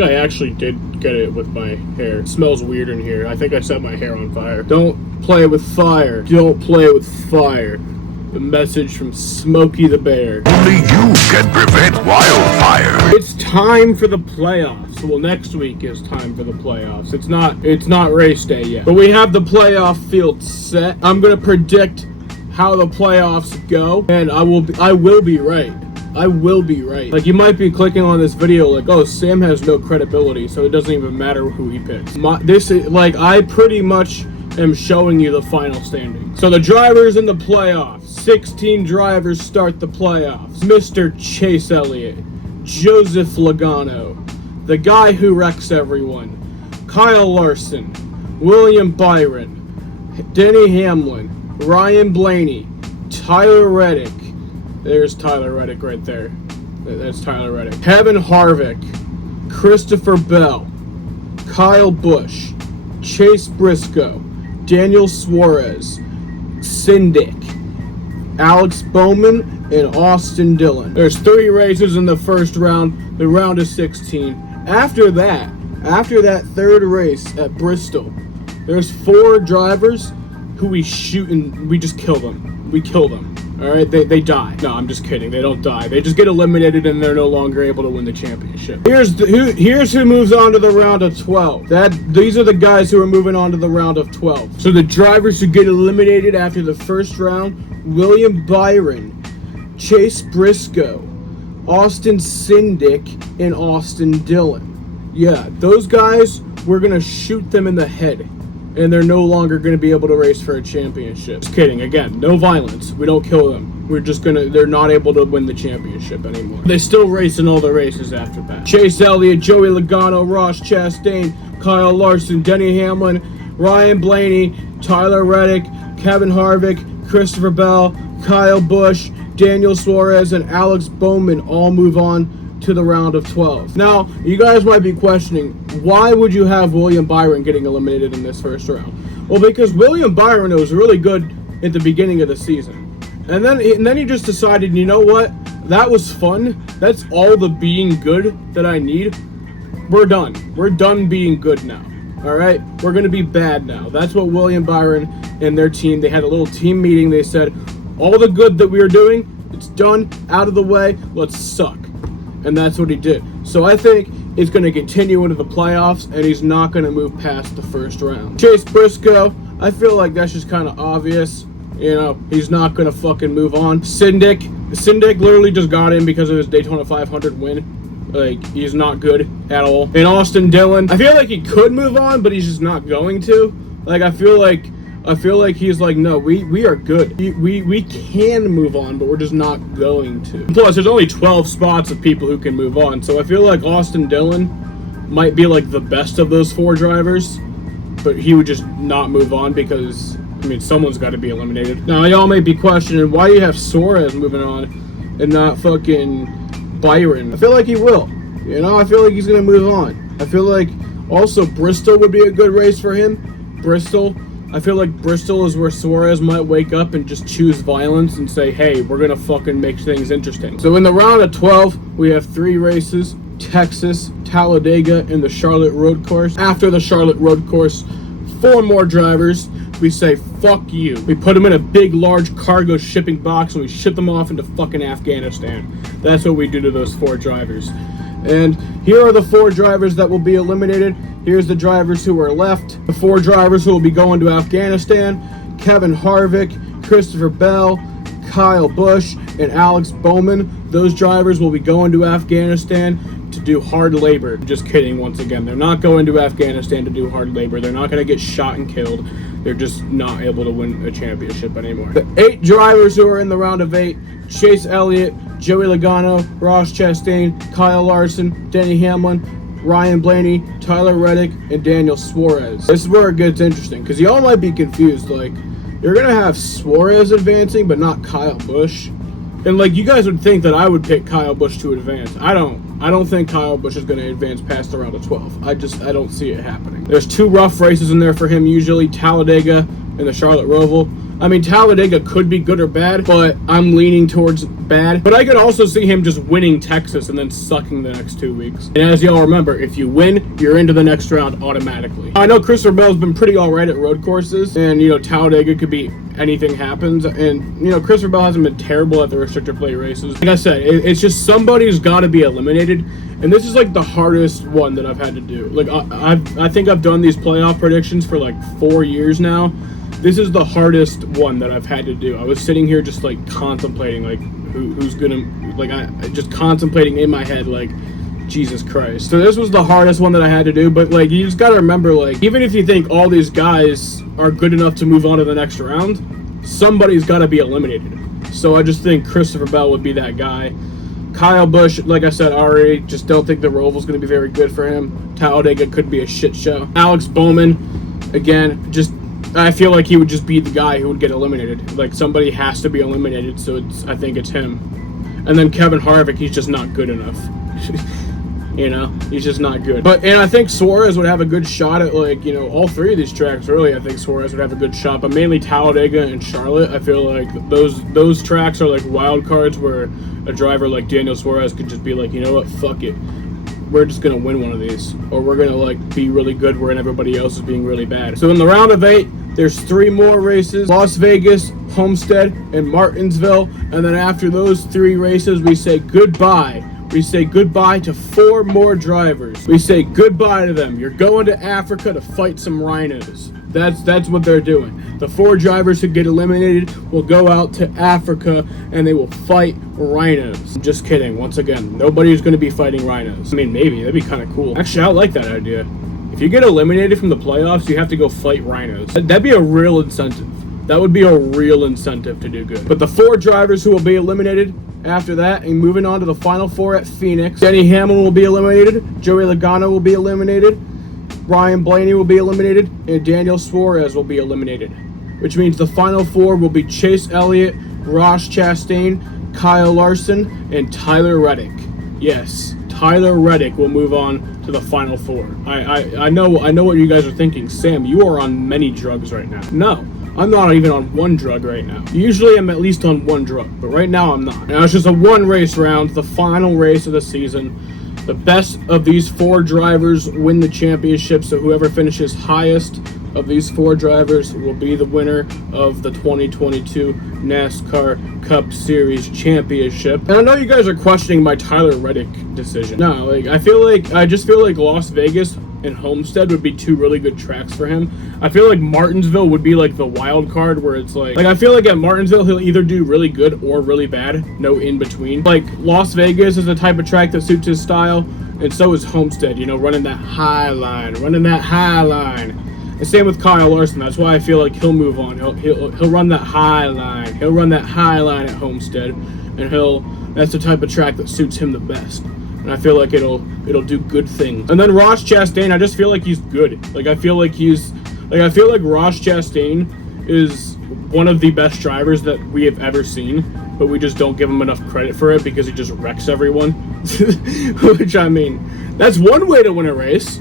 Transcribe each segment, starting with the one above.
think I actually did get it with my hair. It smells weird in here. I think I set my hair on fire. Don't play with fire. Don't play with fire. The message from Smokey the Bear. Only you can prevent wildfire. It's time for the playoffs. Well, next week is time for the playoffs. It's not race day yet. But we have the playoff field set. I'm going to predict how the playoffs go, and I will be right. I will be right. Like, you might be clicking on this video like, oh, Sam has no credibility, so it doesn't even matter who he picks. I pretty much am showing you the final standing. So the drivers in the playoffs. 16 drivers start the playoffs. Mr. Chase Elliott, Joseph Logano, the guy who wrecks everyone, Kyle Larson, William Byron, Denny Hamlin, Ryan Blaney, Tyler Reddick. There's Tyler Reddick right there. That's Tyler Reddick. Kevin Harvick, Christopher Bell, Kyle Busch, Chase Briscoe, Daniel Suarez, Syndic, Alex Bowman, and Austin Dillon. There's 3 races in the first round, the round of 16. After that third race at Bristol, there's 4 drivers who we shoot and we just kill them. We kill them. Alright, they die. No, I'm just kidding. They don't die. They just get eliminated and they're no longer able to win the championship. Here's who moves on to the round of 12. These are the guys who are moving on to the round of 12. So the drivers who get eliminated after the first round, William Byron, Chase Briscoe, Austin Syndic, and Austin Dillon. Yeah, those guys, we're going to shoot them in the head. And they're no longer going to be able to race for a championship. Just kidding. Again, no violence. We don't kill them. They're not able to win the championship anymore. They still race in all the races after that. Chase Elliott, Joey Logano, Ross Chastain, Kyle Larson, Denny Hamlin, Ryan Blaney, Tyler Reddick, Kevin Harvick, Christopher Bell, Kyle Busch, Daniel Suarez, and Alex Bowman all move on to the round of 12. Now, you guys might be questioning, why would you have William Byron getting eliminated in this first round? Well, because William Byron was really good at the beginning of the season. And then he just decided, you know what? That was fun. That's all the being good that I need. We're done. We're done being good now. All right? We're going to be bad now. That's what William Byron and their team, they had a little team meeting. They said, all the good that we were doing, it's done, out of the way, let's suck. And that's what he did. So I think it's going to continue into the playoffs, and he's not going to move past the first round. Chase Briscoe, I feel like that's just kind of obvious. You know, he's not going to fucking move on. Syndic literally just got in because of his Daytona 500 win. Like, he's not good at all. And Austin Dillon, I feel like he could move on, but he's just not going to. Like, I feel like he's like, no, we are good. We can move on, but we're just not going to. Plus, there's only 12 spots of people who can move on, so I feel like Austin Dillon might be like the best of those 4 drivers, but he would just not move on because, I mean, someone's got to be eliminated. Now, y'all may be questioning, why do you have Suarez moving on and not fucking Byron? I feel like he will. You know, I feel like he's going to move on. I feel like also Bristol would be a good race for him. Bristol. I feel like Bristol is where Suarez might wake up and just choose violence and say, hey, we're going to fucking make things interesting. So in the round of 12, we have 3 races: Texas, Talladega, and the Charlotte Road Course. After the Charlotte Road Course, 4 more drivers. We say, fuck you. We put them in a big, large cargo shipping box and we ship them off into fucking Afghanistan. That's what we do to those 4 drivers. And here are the 4 drivers that will be eliminated. Here's the drivers who are left. The 4 drivers who will be going to Afghanistan: Kevin Harvick, Christopher Bell, Kyle Busch, and Alex Bowman. Those drivers will be going to Afghanistan to do hard labor. Just kidding, once again. They're not going to Afghanistan to do hard labor. They're not going to get shot and killed. They're just not able to win a championship anymore. The 8 drivers who are in the round of 8: Chase Elliott, Joey Logano, Ross Chastain, Kyle Larson, Denny Hamlin, Ryan Blaney, Tyler Reddick, and Daniel Suarez. This is where it gets interesting, because y'all might be confused. Like, you're going to have Suarez advancing, but not Kyle Busch. And, like, you guys would think that I would pick Kyle Busch to advance. I don't think Kyle Busch is going to advance past the round of 12. I don't see it happening. There's 2 rough races in there for him usually, Talladega and the Charlotte Roval. I mean, Talladega could be good or bad, but I'm leaning towards bad. But I could also see him just winning Texas and then sucking the next 2 weeks. And as y'all remember, if you win, you're into the next round automatically. I know Christopher Bell's been pretty alright at road courses, and, you know, Talladega could be anything happens. And, you know, Christopher Bell hasn't been terrible at the restrictor plate races. Like I said, it's just somebody's got to be eliminated. And this is like the hardest one that I've had to do. Like, I think I've done these playoff predictions for like 4 years now. This is the hardest one that I've had to do. I was sitting here just like contemplating, like who's gonna, like I just contemplating in my head, like Jesus Christ. So this was the hardest one that I had to do. But like, you just gotta remember, like, even if you think all these guys are good enough to move on to the next round, somebody's got to be eliminated. So I just think Christopher Bell would be that guy. Kyle Busch, like I said already, just don't think the Roval's going to be very good for him. Talladega could be a shit show. Alex Bowman, again, just I feel like he would just be the guy who would get eliminated. Like, somebody has to be eliminated, so I think it's him. And then Kevin Harvick, he's just not good enough. You know, he's just not good. And I think Suarez would have a good shot at, like, you know, all three of these tracks, really. I think Suarez would have a good shot, but mainly Talladega and Charlotte. I feel like those tracks are like wild cards where a driver like Daniel Suarez could just be like, you know what, fuck it. We're just going to win one of these. Or we're going to, like, be really good where everybody else is being really bad. So in the round of 8, there's 3 more races. Las Vegas, Homestead, and Martinsville. And then after those 3 races, we say goodbye. We say goodbye to 4 more drivers. We say goodbye to them. You're going to Africa to fight some rhinos. That's what they're doing. The 4 drivers who get eliminated will go out to Africa and they will fight rhinos. I'm just kidding. Once again, nobody's going to be fighting rhinos. I mean, maybe. That'd be kind of cool. Actually, I like that idea. If you get eliminated from the playoffs, you have to go fight rhinos. That'd be a real incentive. That would be a real incentive to do good. But the 4 drivers who will be eliminated after that, and moving on to the final 4 at Phoenix, Denny Hamlin will be eliminated, Joey Logano will be eliminated, Ryan Blaney will be eliminated, and Daniel Suarez will be eliminated. Which means the final 4 will be Chase Elliott, Ross Chastain, Kyle Larson, and Tyler Reddick. Yes, Tyler Reddick will move on to the final 4. I know what you guys are thinking. Sam, you are on many drugs right now. No. I'm not even on one drug right now. Usually I'm at least on one drug, but right now I'm not. Now it's just a 1 race round, the final race of the season. The best of these 4 drivers win the championship, so whoever finishes highest of these 4 drivers will be the winner of the 2022 NASCAR Cup Series Championship. And I know you guys are questioning my Tyler Reddick decision. No, like I just feel like Las Vegas and Homestead would be 2 really good tracks for him. I feel like Martinsville would be like the wild card where it's like I feel like at Martinsville he'll either do really good or really bad, no in between. Like Las Vegas is the type of track that suits his style, and so is Homestead, you know, running that high line. And same with Kyle Larson. That's why I feel like he'll move on. He'll run that high line. He'll run that high line at Homestead, and that's the type of track that suits him the best. And I feel like it'll do good things. And then Ross Chastain, I just feel like he's good. I feel like Ross Chastain is one of the best drivers that we have ever seen, but we just don't give him enough credit for it because he just wrecks everyone. Which, I mean, that's one way to win a race.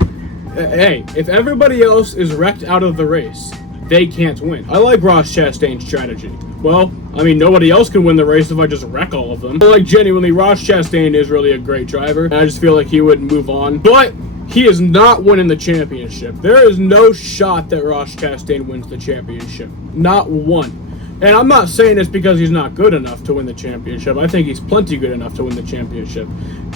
Hey, if everybody else is wrecked out of the race, they can't win. I like Ross Chastain's strategy. Well, I mean, nobody else can win the race if I just wreck all of them. Like, genuinely, Ross Chastain is really a great driver, and I just feel like he would move on. But he is not winning the championship. There is no shot that Ross Chastain wins the championship. Not one. And I'm not saying this because he's not good enough to win the championship. I think he's plenty good enough to win the championship.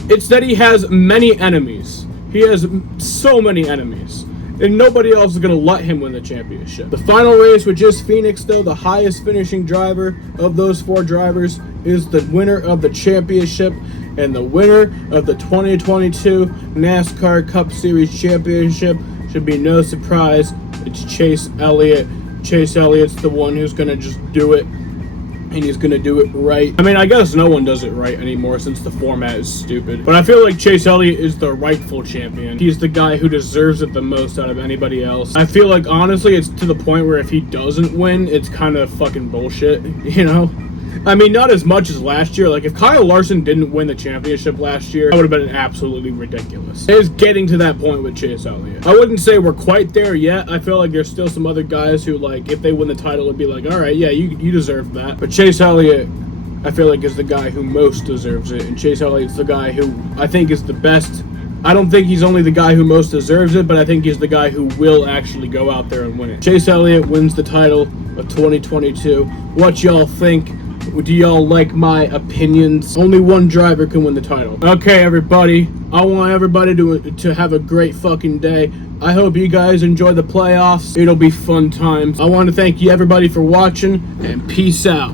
It's that he has many enemies. He has so many enemies. And nobody else is going to let him win the championship. The final race, which is Phoenix, though, the highest finishing driver of those 4 drivers is the winner of the championship. And the winner of the 2022 NASCAR Cup Series Championship should be no surprise. It's Chase Elliott. Chase Elliott's the one who's going to just do it. And he's going to do it right. I mean, I guess no one does it right anymore since the format is stupid. But I feel like Chase Elliott is the rightful champion. He's the guy who deserves it the most out of anybody else. I feel like, honestly, it's to the point where if he doesn't win, it's kind of fucking bullshit, you know? I mean, not as much as last year. Like, if Kyle Larson didn't win the championship last year, that would have been absolutely ridiculous. It is getting to that point with Chase Elliott. I wouldn't say we're quite there yet. I feel like there's still some other guys who, like, if they win the title, would be like, all right, yeah, you deserve that. But Chase Elliott, I feel like, is the guy who most deserves it. And Chase Elliott's the guy who I think is the best. I don't think he's only the guy who most deserves it, but I think he's the guy who will actually go out there and win it. Chase Elliott wins the title of 2022. What y'all think? Do y'all like my opinions? Only one driver can win the title. Okay, everybody. I want everybody to have a great fucking day. I hope you guys enjoy the playoffs. It'll be fun times. I want to thank you everybody for watching, and peace out.